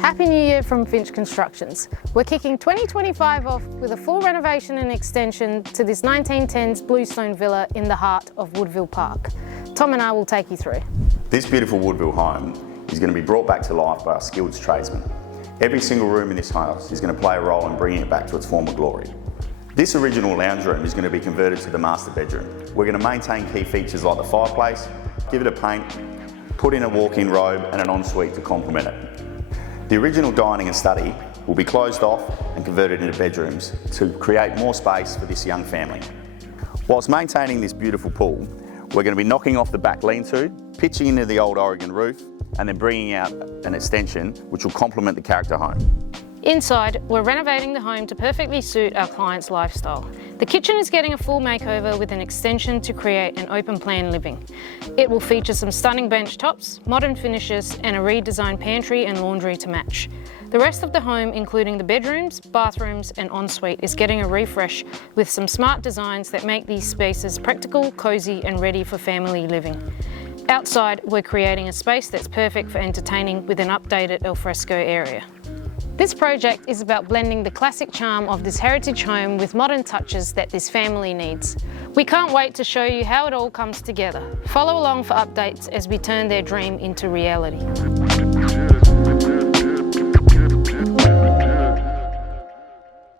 Happy New Year from Finch Constructions. We're kicking 2025 off with a full renovation and extension to this 1910s Bluestone Villa in the heart of Woodville Park. Tom and I will take you through. This beautiful Woodville home is going to be brought back to life by our skilled tradesmen. Every single room in this house is going to play a role in bringing it back to its former glory. This original lounge room is going to be converted to the master bedroom. We're going to maintain key features like the fireplace, give it a paint, put in a walk-in robe and an ensuite to complement it. The original dining and study will be closed off and converted into bedrooms to create more space for this young family. Whilst maintaining this beautiful pool, we're going to be knocking off the back lean-to, pitching into the old Oregon roof, and then bringing out an extension which will complement the character home. Inside, we're renovating the home to perfectly suit our client's lifestyle. The kitchen is getting a full makeover with an extension to create an open plan living. It will feature some stunning bench tops, modern finishes and a redesigned pantry and laundry to match. The rest of the home, including the bedrooms, bathrooms and ensuite, is getting a refresh with some smart designs that make these spaces practical, cosy and ready for family living. Outside, we're creating a space that's perfect for entertaining with an updated alfresco area. This project is about blending the classic charm of this heritage home with modern touches that this family needs. We can't wait to show you how it all comes together. Follow along for updates as we turn their dream into reality.